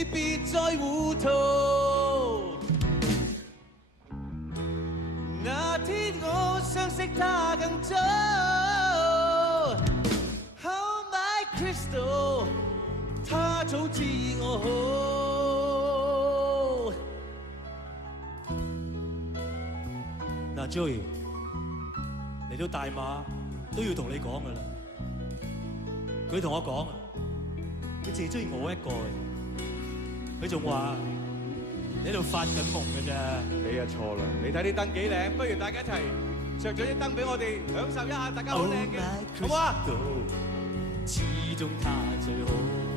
你別再糊塗。那天我相識他更早。Oh my crystal， 他早知我好。嗱 ，Joey 嚟到大馬都要同你講噶啦。佢同我講啊，佢淨係中意我一個嘅。佢仲話你喺度發緊夢嘅啫。你啊錯啦！你睇啲燈幾靚，不如大家一齊着咗啲燈俾我哋享受一下，大家好靚嘅，好唔好啊？始終他最好。